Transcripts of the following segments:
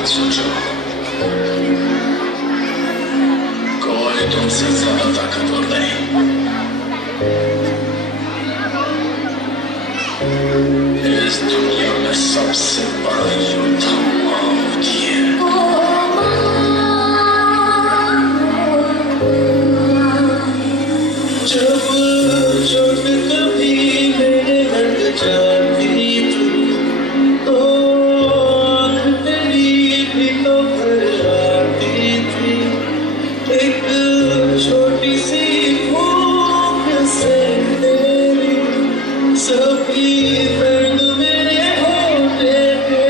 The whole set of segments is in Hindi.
मत सोचो, कोई तुमसे ज्यादा ताकतवर नहीं। इस दुनिया में सबसे बड़ा युद्ध मौत ही है। जब चोट कभी मेरे लग जाती थी, तो आँख तेरी भी तो भर जाती थी। एक छोटी सी भूख से तेरी सभी दर्द मेरे होते थे।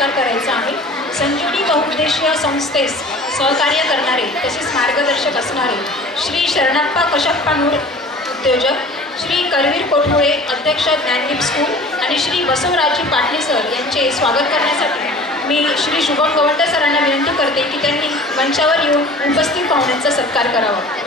सत्कार करायचा आहे। संजीवनी बहुउद्देशीय संस्थेस सहकार्य करणारे तसेच मार्गदर्शक असणारे श्री शरणप्पा कशप्पानूर उद्योजक, श्री करवीर कोठुळे अध्यक्ष ज्ञानदीप स्कूल आणि श्री बसवराजी पाटणे सर यांचे स्वागत करण्यासाठी मी श्री शुभम गवंडे सरांना विनंती करते की त्यांनी मंचावर येऊन उपस्थित पाहुण्यांचा सत्कार करावा।